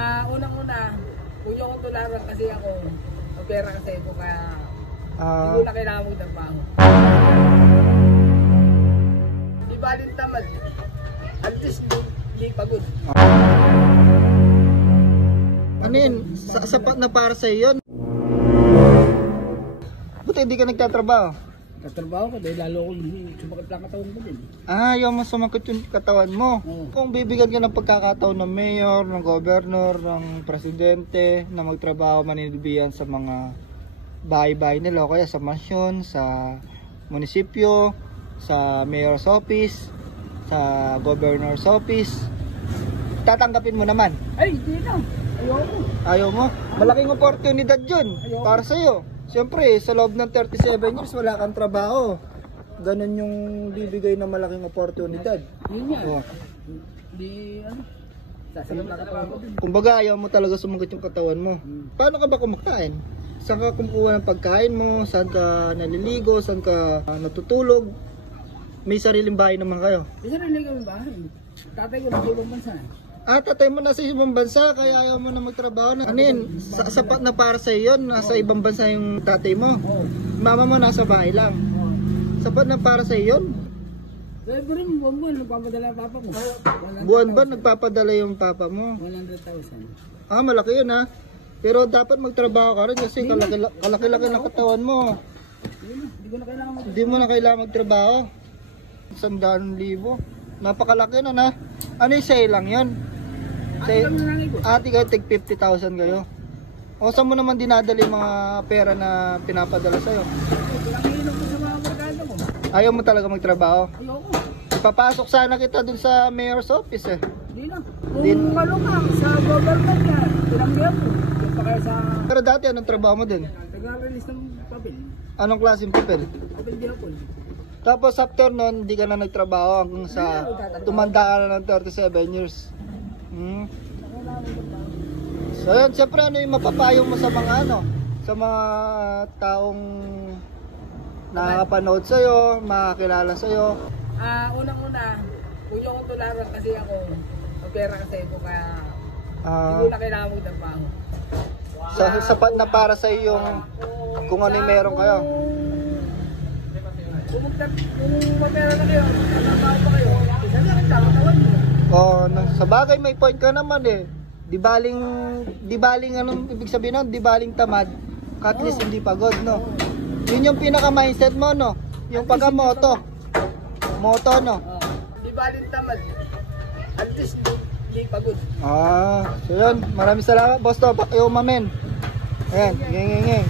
Unang-una, kung yung akong tularan kasi ako, pera kasi ako kaya hindi ko na kailangan mong trabaho. Di ba din tamad? At least di pagod. Ano yun? Sapat na para sa yun? Buti hindi ka nagtatrabaho? Katrabaho ko dahil lalo akong sumakit lang katawan ko din. Ayaw mo sumakit yung katawan mo. Kung bibigyan ka ng pagkakataon ng mayor, ng governor, ng presidente na magtrabaho manilbihan sa mga bahay-bahay nila o kaya sa mansyon, sa munisipyo, sa mayor's office, sa governor's office, tatanggapin mo naman? Ay, hindi na. Ayoko. Ayaw mo? Malaking oportunidad yun para sa'yo. Siyempre, sa loob ng 37 years, wala kang trabaho. Ganon yung bibigay na malaking oportunidad. Yun nga. Di, sasagot na katawan ko din. Kumbaga, ayaw mo talaga sumagot yung katawan mo. Paano ka ba kumakain? Saan ka kumukuha ng pagkain mo? Saan ka naliligo? Saan ka natutulog? May sariling bahay naman kayo? May sarili kami bahay. Tatay ko nasa ibang bansa. Tatay mo nasa ibang bansa, kaya ayaw mo na magtrabaho na. Ano yun? Sapat na para sa iyo, nasa ibang bansa yung tatay mo. Mama mo nasa bahay lang. Sapat na para sa iyo. Sabi ko rin, buwan-buwan, nagpapadala ang papa ko. Buwan ba nagpapadala yung papa mo? 100,000. Malaki yun ha. Pero dapat magtrabaho ka rin kasi kalaki-laki ng katawan mo. Hindi ko na kailangan mag- Hindi mo na kailangan magtrabaho. 100,000. Napakalaki na na. Ano yung sa'yo lang yun? Ate kayo, tig 50,000 kayo. O saan mo naman dinadali yung mga pera na pinapadala sa'yo? Pinanginom ko sa mga barkada ko. Ayaw mo talaga magtrabaho? Ayoko. Ipapasok sana kita dun sa mayor's office eh. Hindi na. Kung ano ka, sa government ka, pinanggihan ko. Yung pa kaya sa Pero dati anong trabaho mo dun? nag-release ng papel. Anong klaseng papel? Papel di ako. Tapos after nun, hindi ka na nagtrabaho hanggang sa tumanda ka na ng 37 years. So yun, siyempre ano yung mapapayo mo sa mga ano? Sa mga taong nakakapanood sa'yo, makakilala sa'yo. Unang-una, kung yung akong tularan kasi ako, pera kasi ako kaya hindi ko na kailangan mong trabaho. Sapat na para sa iyo yung kung ano yung meron kayo. Kung mapera na kayo, trabaho pa kayo, isa na rin katawan mo. Sa bagay may point ka naman eh. Di baling anong ibig sabihin nun? Di baling tamad. At least hindi pagod, no? Yun yung pinaka-mindset mo, no? Yung pagka-moto. Moto, no? Di baling tamad. At least hindi pagod. So yun. Maraming salamat, boss to. Yung mamen. Ayan, ngeng.